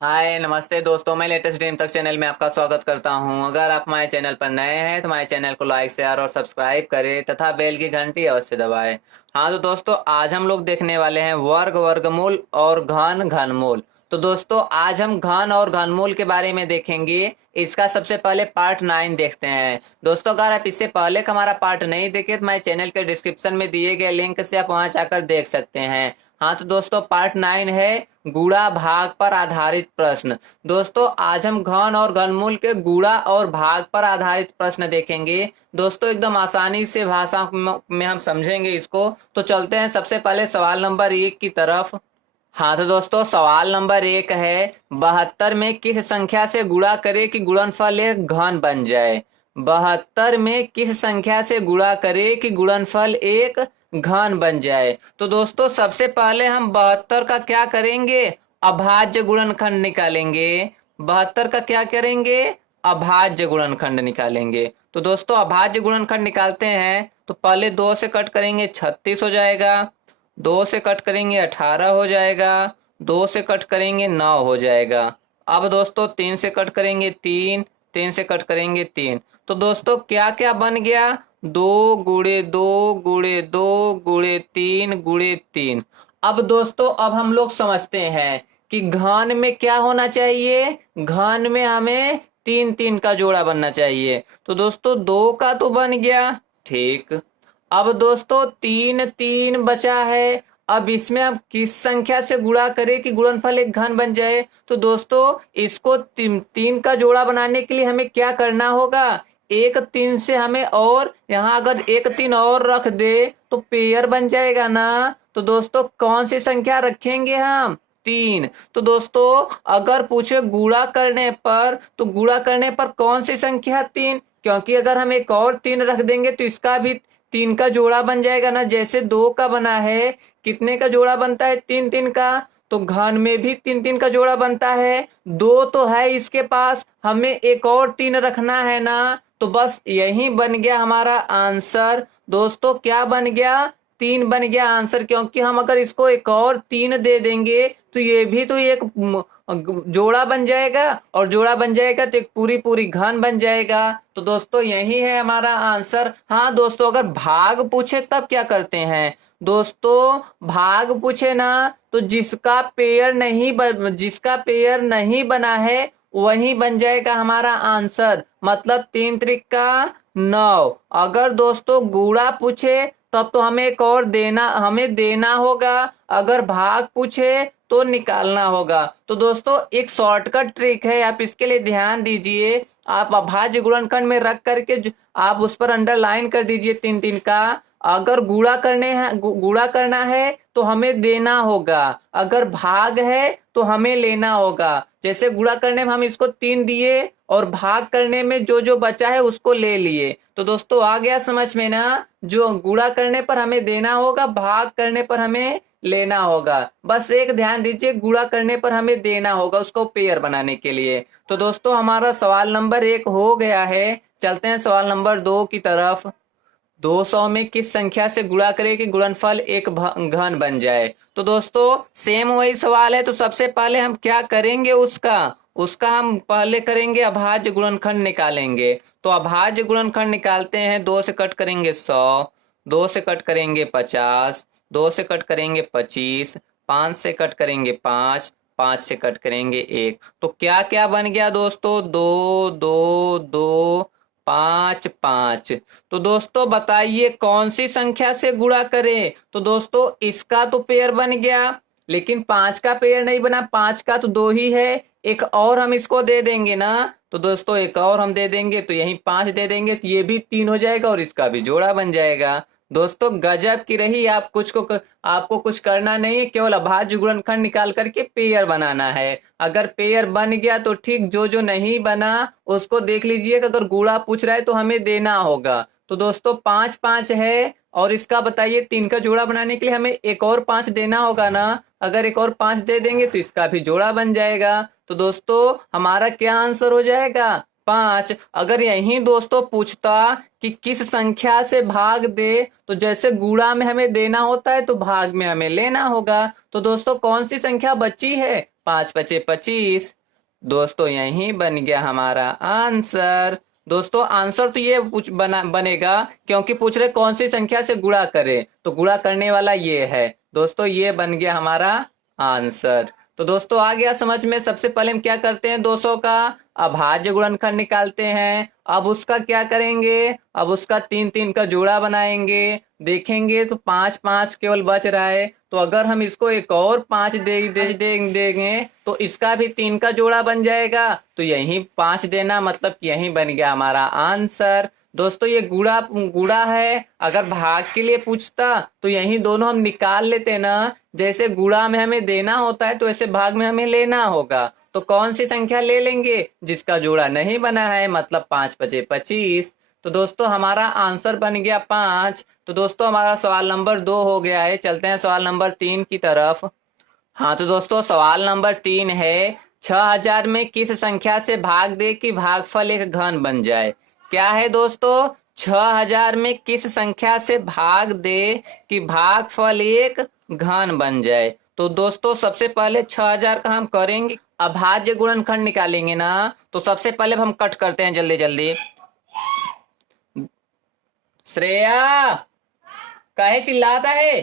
हाय नमस्ते दोस्तों, मैं लेटेस्ट ड्रीम तक चैनल में आपका स्वागत करता हूं। अगर आप हमारे चैनल पर नए हैं तो हमारे चैनल को लाइक शेयर और सब्सक्राइब करें तथा बेल की घंटी अवश्य दबाएं। हाँ तो दोस्तों, आज हम लोग देखने वाले हैं वर्ग, वर्गमूल और घन, घनमूल। तो दोस्तों, आज हम घन और घनमूल के बारे में देखेंगे। इसका सबसे पहले पार्ट 9 देखते हैं। दोस्तों, अगर आप इससे पहले का हमारा पार्ट नहीं देखे तो हमारे चैनल के डिस्क्रिप्शन में दिए गए लिंक से आप वहां जाकर देख सकते हैं। हाँ तो दोस्तों, पार्ट 9 है गुणा भाग पर आधारित प्रश्न। दोस्तों, आज हम घन और घनमूल के गुणा और भाग पर आधारित प्रश्न देखेंगे। दोस्तों, एकदम आसानी से भाषा में हम समझेंगे इसको। तो चलते हैं सबसे पहले सवाल नंबर 1 की तरफ। हाँ तो दोस्तों, सवाल नंबर 1 है 72 में किस संख्या से गुणा करे कि गुणनफल एक घन बन जाए। 72 में किस संख्या से गुणा करे कि गुणनफल एक घन बन जाए। तो दोस्तों, सबसे पहले हम 72 का क्या करेंगे, अभाज्य गुणनखंड निकालेंगे। 72 का क्या करेंगे, अभाज्य गुणनखंड निकालेंगे। तो दोस्तों, अभाज्य गुणनखंड निकालते हैं तो पहले 2 से कट करेंगे 36 हो जाएगा। 2 से कट करेंगे 18 हो जाएगा। 2 से कट करेंगे 9 हो जाएगा। अब दोस्तों, 3 से कट करेंगे 3, 3 से कट करेंगे 3। तो दोस्तों, क्या क्या बन गया, 2 गुणे 2 गुणे 2 गुणे 3 गुणे 3। अब दोस्तों, अब हम लोग समझते हैं कि घन में क्या होना चाहिए। घन में हमें 3 3 का जोड़ा बनना चाहिए। तो दोस्तों, 2 का तो बन गया, ठीक। अब दोस्तों, 3 3 बचा है। अब इसमें हम किस संख्या से गुणा करें कि गुणनफल एक घन बन जाए। तो दोस्तों, इसको 3 का जोड़ा बनाने के लिए हमें क्या करना होगा, एक 3 से हमें, और यहाँ अगर एक 3 और रख दे तो पेयर बन जाएगा ना। तो दोस्तों, कौन सी संख्या रखेंगे हम, 3। तो दोस्तों, अगर पूछे गुणा करने पर, तो गुणा करने पर कौन सी संख्या 3, क्योंकि अगर हम एक और 3 रख देंगे तो इसका भी 3 का जोड़ा बन जाएगा ना। जैसे 2 का बना है, कितने का जोड़ा बनता है, 3 3 का। तो घन में भी 3 3 का जोड़ा बनता है। 2 तो है इसके पास, हमें एक और 3 रखना है ना। तो बस यही बन गया हमारा आंसर। दोस्तों, क्या बन गया, 3 बन गया आंसर। क्योंकि हम अगर इसको एक और 3 दे देंगे तो ये भी तो एक जोड़ा बन जाएगा, और जोड़ा बन जाएगा तो एक पूरी पूरी घन बन जाएगा। तो दोस्तों, यही है हमारा आंसर। हाँ दोस्तों, अगर भाग पूछे तब क्या करते हैं। दोस्तों, भाग पूछे ना तो जिसका पेयर नहीं बना है वही बन जाएगा हमारा आंसर। मतलब 3 त्रिका 9। अगर दोस्तों गुणा पूछे तब तो हमें देना होगा। अगर भाग पूछे तो निकालना होगा। तो दोस्तों, एक शॉर्टकट ट्रिक है, आप इसके लिए ध्यान दीजिए। आप अभाज्य गुणनखंड में रख करके आप उस पर अंडरलाइन कर दीजिए 3 3 का। अगर गुणा करना है तो हमें देना होगा, अगर भाग है तो हमें लेना होगा। जैसे गुणा करने में हम इसको 3 दिए और भाग करने में जो जो बचा है उसको ले लिए। तो दोस्तों, आ गया समझ में ना। जो गुणा करने पर हमें देना होगा, भाग करने पर हमें लेना होगा। बस एक ध्यान दीजिए, गुणा करने पर हमें देना होगा उसको पेयर बनाने के लिए। तो दोस्तों, हमारा सवाल नंबर 1 हो गया है। चलते हैं सवाल नंबर 2 की तरफ। 200 में किस संख्या से गुणा करें कि गुणनफल एक घन बन जाए। तो दोस्तों, सेम वही सवाल है। तो सबसे पहले हम क्या करेंगे, उसका उसका हम पहले करेंगे अभाज्य गुणनखंड निकालेंगे। तो अभाज्य गुणनखंड निकालते हैं। 2 से कट करेंगे 100, 2 से कट करेंगे 50, 2 से कट करेंगे 25, 5 से कट करेंगे 5, 5 से कट करेंगे 1। तो क्या क्या बन गया दोस्तों, 2 2 2 5 5। तो दोस्तों, बताइए कौन सी संख्या से गुणा करें। तो दोस्तों, इसका तो पेयर बन गया, लेकिन 5 का पेयर नहीं बना। 5 का तो 2 ही है, एक और हम इसको दे देंगे ना। तो दोस्तों, एक और हम दे देंगे तो यही 5 दे देंगे तो ये भी 3 हो जाएगा और इसका भी जोड़ा बन जाएगा। दोस्तों, गजब की रही। आपको कुछ करना नहीं है, केवल अभाज्य गुणनखंड निकाल करके पेयर बनाना है। अगर पेयर बन गया तो ठीक, जो जो नहीं बना उसको देख लीजिए। अगर गुणा पूछ रहा है तो हमें देना होगा। तो दोस्तों, 5 5 है, और इसका बताइए 3 का जोड़ा बनाने के लिए हमें एक और 5 देना होगा ना। अगर एक और 5 दे देंगे तो इसका भी जोड़ा बन जाएगा। तो दोस्तों, हमारा क्या आंसर हो जाएगा, 5। अगर यही दोस्तों पूछता कि किस संख्या से भाग दे, तो जैसे गुणा में हमें देना होता है तो भाग में हमें लेना होगा। तो दोस्तों कौन सी संख्या बची है? 5 पचे 25। दोस्तों यही बन गया हमारा आंसर। दोस्तों आंसर तो ये बनेगा, क्योंकि पूछ रहे कौन सी संख्या से गुणा करे, तो गुणा करने वाला ये है। दोस्तों ये बन गया हमारा आंसर। तो दोस्तों आ गया समझ में। सबसे पहले हम क्या करते हैं, 200 का अभाज्य गुणनखंड निकालते हैं। अब उसका क्या करेंगे, अब उसका 3 का जोड़ा बनाएंगे। देखेंगे तो 5 केवल बच रहा है, तो अगर हम इसको एक और 5 देंगे तो इसका भी 3 का जोड़ा बन जाएगा। तो यही 5 देना, मतलब कि यही बन गया हमारा आंसर। दोस्तों ये गुणा गुणा है, अगर भाग के लिए पूछता तो यही दोनों हम निकाल लेते ना। जैसे गुणा में हमें देना होता है तो ऐसे भाग में हमें लेना होगा। तो कौन सी संख्या ले लेंगे? जिसका जोड़ा नहीं बना है, मतलब 5 पचे 25। तो दोस्तों हमारा आंसर बन गया 5। तो दोस्तों हमारा सवाल नंबर 2 हो गया है। चलते हैं सवाल नंबर 3 की तरफ। हाँ तो दोस्तों सवाल नंबर 3 है, 6000 में किस संख्या से भाग दे कि भागफल एक घन बन जाए। क्या है दोस्तों? 6000 में किस संख्या से भाग दे कि भागफल एक घन बन जाए। तो दोस्तों सबसे पहले 6000 का हम करेंगे अभाज्य गुणनखंड निकालेंगे ना। तो सबसे पहले हम कट करते हैं जल्दी जल्दी। श्रेया काहे चिल्लाता है?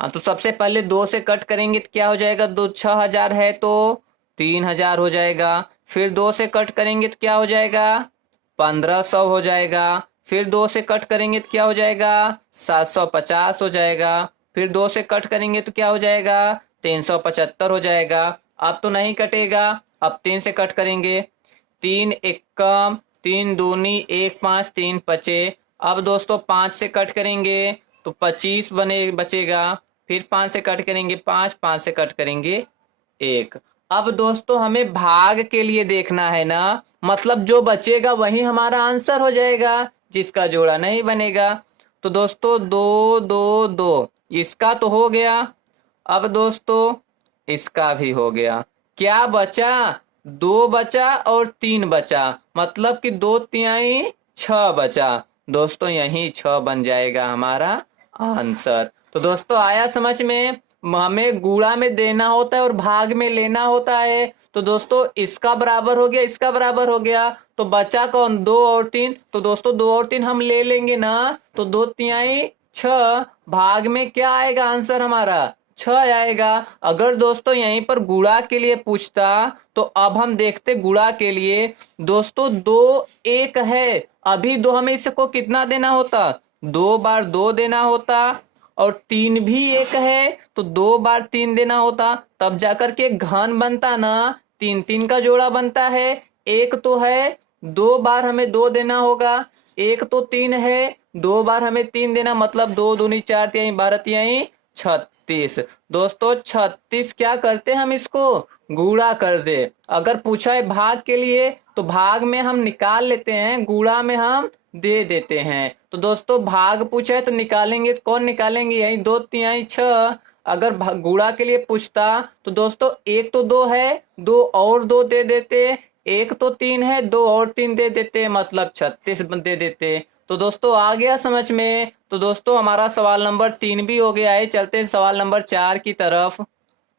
हाँ तो सबसे पहले 2 से कट करेंगे तो क्या हो जाएगा, 6000 है तो 3000 हो जाएगा। फिर 2 से कट करेंगे तो क्या हो जाएगा, 1500 हो जाएगा। फिर 2 से कट करेंगे तो क्या हो जाएगा, 750 हो जाएगा। फिर 2 से कट करेंगे तो क्या हो जाएगा, 375 हो जाएगा। अब तो नहीं कटेगा, अब 3 से कट करेंगे। 3 एकम 3 दूनी 1 5 3 पचे। अब दोस्तों 5 से कट करेंगे तो 25 बचेगा। फिर 5 से कट करेंगे 5, 5 से कट करेंगे 1। अब दोस्तों हमें भाग के लिए देखना है ना, मतलब जो बचेगा वही हमारा आंसर हो जाएगा, जिसका जोड़ा नहीं बनेगा। तो दोस्तों 2 2 2 इसका तो हो गया। अब दोस्तों इसका भी हो गया। क्या बचा? 2 बचा और 3 बचा, मतलब कि 2 तिहाई 6 बचा। दोस्तों यही 6 बन जाएगा हमारा आंसर। तो दोस्तों आया समझ में। हमें गुणा में देना होता है और भाग में लेना होता है। तो दोस्तों इसका बराबर हो गया, इसका बराबर हो गया, तो बचा कौन, 2 और 3। तो दोस्तों 2 और 3 हम ले लेंगे ना। तो 2 तिहाई 6, भाग में क्या आएगा आंसर हमारा, 6 आएगा। अगर दोस्तों यहीं पर गुणा के लिए पूछता तो अब हम देखते गुणा के लिए। दोस्तों 2 1 है, अभी 2 हमें इसको कितना देना होता, 2 बार 2 देना होता। और 3 भी 1 है तो 2 बार 3 देना होता, तब जाकर के घन बनता ना। 3 3 का जोड़ा बनता है। एक तो है 2 बार हमें 2 देना होगा, एक तो 3 है 2 बार हमें 3 देना, मतलब 2 दूनी 4 तिहाई 12 तिहाई 36। दोस्तों 36 क्या करते हैं हम इसको गुणा कर दे। अगर पूछा है भाग के लिए तो भाग में हम निकाल लेते हैं, गुणा में हम दे देते हैं। तो दोस्तों भाग पूछा है तो निकालेंगे, तो कौन निकालेंगे, यही 2 तिहाई 6। अगर गुणा के लिए पूछता तो दोस्तों एक तो 2 है, 2 और 2 दे देते। एक तो 3 है, 2 और 3 दे देते, मतलब 36 दे देते। तो दोस्तों आ गया समझ में। तो दोस्तों हमारा सवाल नंबर 3 भी हो गया है। चलते हैं सवाल नंबर 4 की तरफ।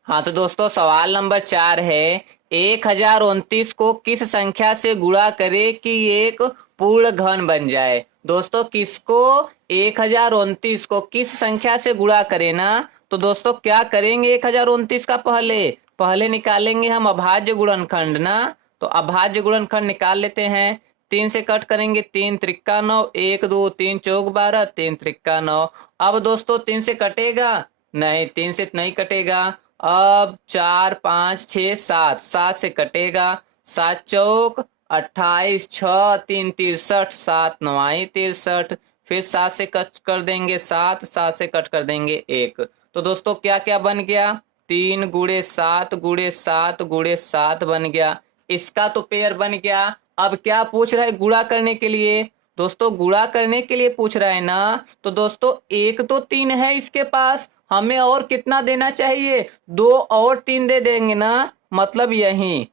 हाँ तो दोस्तों सवाल नंबर 4 है, 1029 को किस संख्या से गुणा करे कि एक पूर्ण घन बन जाए। दोस्तों किसको, 1029 को किस संख्या से गुणा करे ना। तो दोस्तों क्या करेंगे, 1029 का पहले निकालेंगे हम अभाज्य गुणनखंड ना। तो अभाज्य गुणनखंड निकाल लेते हैं। 3 से कट करेंगे, 3 त्रिका 9, 1 2 3 चौक 12, 3 त्रिका 9। अब दोस्तों 3 से कटेगा नहीं, 3 से नहीं कटेगा। अब 4 5 6 7, 7 से कटेगा, 7 चौक 28, 6 3 63, 7 9 63। फिर 7 से कट कर देंगे 7, 7 से कट कर देंगे 1। तो दोस्तों क्या क्या बन गया, 3 गुणे 7 गुणे 7 गुणे 7 बन गया। इसका तो पेयर बन गया। अब क्या पूछ रहा है गुणा करने के लिए, दोस्तों गुणा करने के लिए पूछ रहा है ना। तो दोस्तों एक तो 3 है इसके पास, हमें और कितना देना चाहिए, 2 और 3 दे देंगे ना, मतलब यही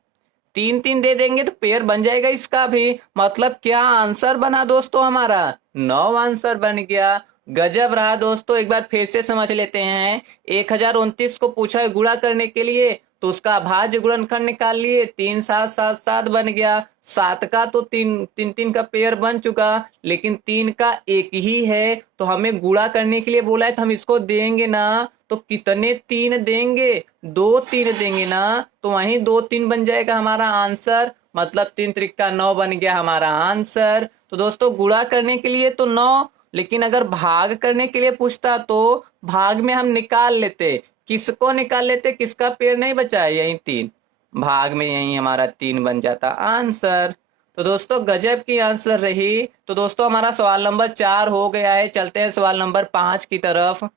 3 3 दे देंगे तो पेयर बन जाएगा इसका भी। मतलब क्या आंसर बना दोस्तों हमारा? 9 आंसर बन गया। गजब रहा दोस्तों। एक बार फिर से समझ लेते हैं। 1029 को पूछा है गुणा करने के लिए, तो उसका अभाज्य गुणनखंड निकाल लिए। 3 7 7 7 बन गया। 7 का तो 3 3 का पेयर बन चुका, लेकिन 3 का एक ही है, तो हमें गुणा करने के लिए बोला है, तो हम इसको देंगे ना। तो कितने 3 देंगे? 2 3 देंगे ना, तो वहीं 2 3 बन जाएगा हमारा आंसर। मतलब 3 त्रिका 9 बन गया हमारा आंसर। तो दोस्तों गुणा करने के लिए तो 9, लेकिन अगर भाग करने के लिए पूछता तो भाग में हम निकाल लेते। किसको निकाल लेते? किसका पेड़ नहीं बचा है? यही 3। भाग में यही हमारा 3 बन जाता आंसर। तो दोस्तों गजब की आंसर रही। तो दोस्तों हमारा सवाल नंबर 4 हो गया है। चलते हैं सवाल नंबर 5 की तरफ।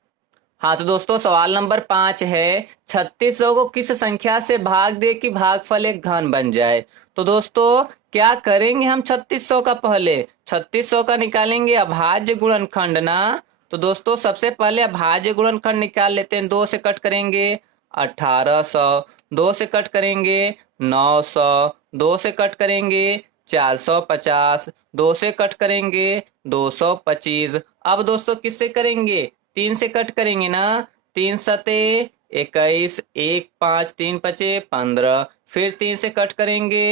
हाँ तो दोस्तों सवाल नंबर 5 है, 3600 को किस संख्या से भाग दे कि भागफल एक घन बन जाए। तो दोस्तों क्या करेंगे हम? 3600 का पहले 3600 का निकालेंगे अभाज्य गुणनखंड ना। तो दोस्तों सबसे पहले अभाज्य गुणनखंड निकाल लेते हैं। 2 से कट करेंगे 1800, 2 से कट करेंगे 900, 2 से कट करेंगे 450, 2 से कट करेंगे 225। अब दोस्तों किससे करेंगे? 3 से कट करेंगे ना। 3 सते 21, 1 5 3 पचे 15। फिर 3 से कट करेंगे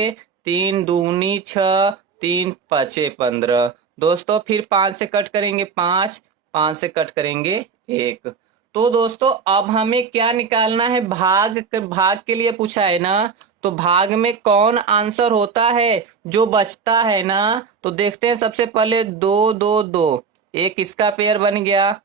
3 दूनी 6, 3 पचे 15। दोस्तों फिर 5 से कट करेंगे 5, 5 से कट करेंगे 1। तो दोस्तों अब हमें क्या निकालना है? भाग के लिए पूछा है ना। तो भाग में कौन आंसर होता है जो बचता है ना। तो देखते हैं। सबसे पहले 2 2 2, एक इसका पेयर बन गया।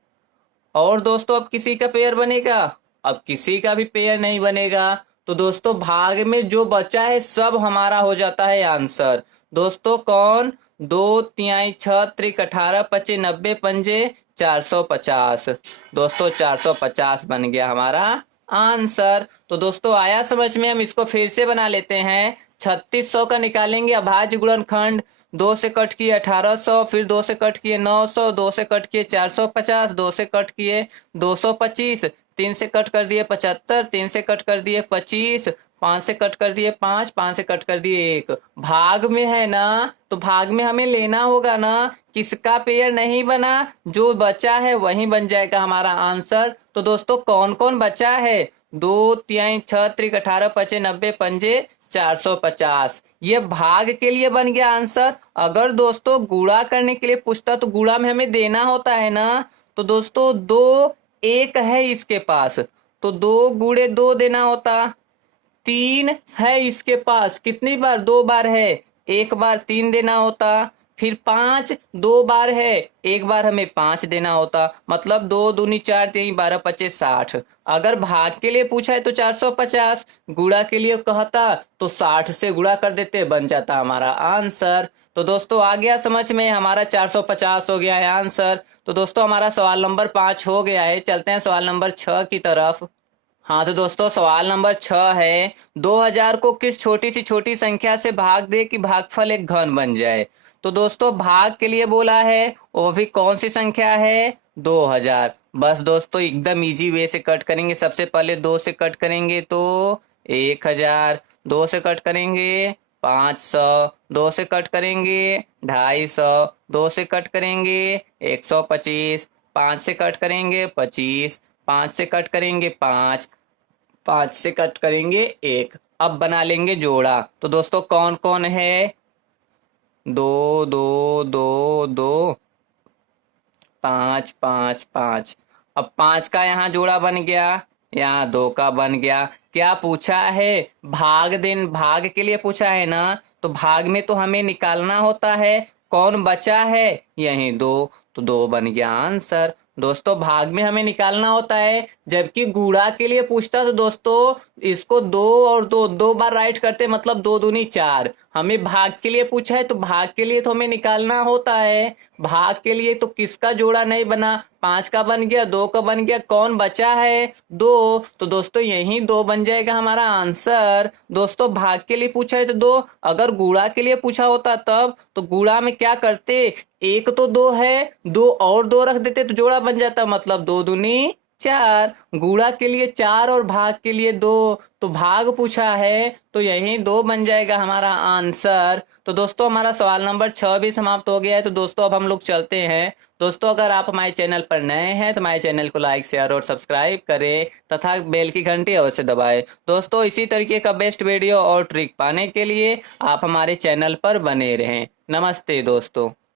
और दोस्तों अब किसी का पेयर बनेगा? अब किसी का भी पेयर नहीं बनेगा। तो दोस्तों भाग में जो बचा है सब हमारा हो जाता है आंसर। दोस्तों कौन? 2 तिहाई 6 त्रिक 18 पचे 90 पंजे 450। दोस्तों 450 बन गया हमारा आंसर। तो दोस्तों आया समझ में? हम इसको फिर से बना लेते हैं। 3600 का निकालेंगे अभाज्य गुणनखंड। 2 से कट किए 1800, फिर 2 से कट किए 900, 2 से कट किए 450, 2 से कट किए 225, 3 से कट कर दिए 75, 3 से कट कर दिए 25, 5 से कट कर दिए 5, 5 से कट कर दिए 1। भाग में है ना, तो भाग में हमें लेना होगा ना। किसका पेयर नहीं बना? जो बचा है वही बन जाएगा हमारा आंसर। तो दोस्तों कौन कौन बचा है? 2 3 6 त्रिक 18 पचे 90 पंजे 450। ये भाग के लिए बन गया आंसर। अगर दोस्तों गुणा करने के लिए पूछता तो गुणा में हमें देना होता है ना। तो दोस्तों 2 1 है इसके पास, तो 2 गुणे 2 देना होता। 3 है इसके पास, कितनी बार? 2 बार है, एक बार 3 देना होता। फिर 5 2 बार है, एक बार हमें 5 देना होता। मतलब 2 दूनी 4 3 12 पचे 60। अगर भाग के लिए पूछा है तो 450, गुणा के लिए कहता तो 60 से गुणा कर देते, बन जाता हमारा आंसर। तो दोस्तों आ गया समझ में? हमारा 450 हो गया है आंसर। तो दोस्तों हमारा सवाल नंबर 5 हो गया है। चलते हैं सवाल नंबर 6 की तरफ। हाँ तो दोस्तों सवाल नंबर 6 है, 2000 को किस छोटी सी छोटी संख्या से भाग दे कि भागफल एक घन बन जाए। तो दोस्तों भाग के लिए बोला है, वो भी कौन सी संख्या है? 2000। बस दोस्तों एकदम इजी वे से कट करेंगे। सबसे पहले 2 से कट करेंगे तो 1000, 2 से कट करेंगे 500, 2 से कट करेंगे 250, 2 से कट करेंगे 125, 5 से कट करेंगे 25, 5 से कट करेंगे 5, 5 से कट करेंगे 1। अब बना लेंगे जोड़ा। तो दोस्तों कौन कौन है? 2 2 2 2, 5 5 5। अब 5 का यहाँ जोड़ा बन गया, यहाँ 2 का बन गया। क्या पूछा है? भाग के लिए पूछा है ना। तो भाग में तो हमें निकालना होता है। कौन बचा है? यही 2, तो 2 बन गया आंसर। दोस्तों भाग में हमें निकालना होता है, जबकि गुणा के लिए पूछता तो दोस्तों इसको 2 और 2 2 बार राइट करते, मतलब 2 दूनी 4। हमें भाग के लिए पूछा है तो भाग के लिए तो हमें निकालना होता है। भाग के लिए तो किसका जोड़ा नहीं बना? 5 का बन गया, 2 का बन गया, कौन बचा है? 2। तो दोस्तों यही 2 बन जाएगा हमारा आंसर। दोस्तों भाग के लिए पूछा है तो 2। अगर गुणा के लिए पूछा होता तब तो गुणा में क्या करते? एक तो 2 है, 2 और 2 रख देते तो जोड़ा बन जाता, मतलब 2 दूनी 4। गुणा के लिए 4 और भाग के लिए 2, तो भाग पूछा है तो यही 2 बन जाएगा हमारा आंसर। तो दोस्तों हमारा सवाल नंबर 6 भी समाप्त हो गया है। तो दोस्तों अब हम लोग चलते हैं। दोस्तों अगर आप हमारे चैनल पर नए हैं तो हमारे चैनल को लाइक शेयर और सब्सक्राइब करें तथा बेल की घंटी अवश्य दबाएं। दोस्तों इसी तरीके का बेस्ट वीडियो और ट्रिक पाने के लिए आप हमारे चैनल पर बने रहें। नमस्ते दोस्तों।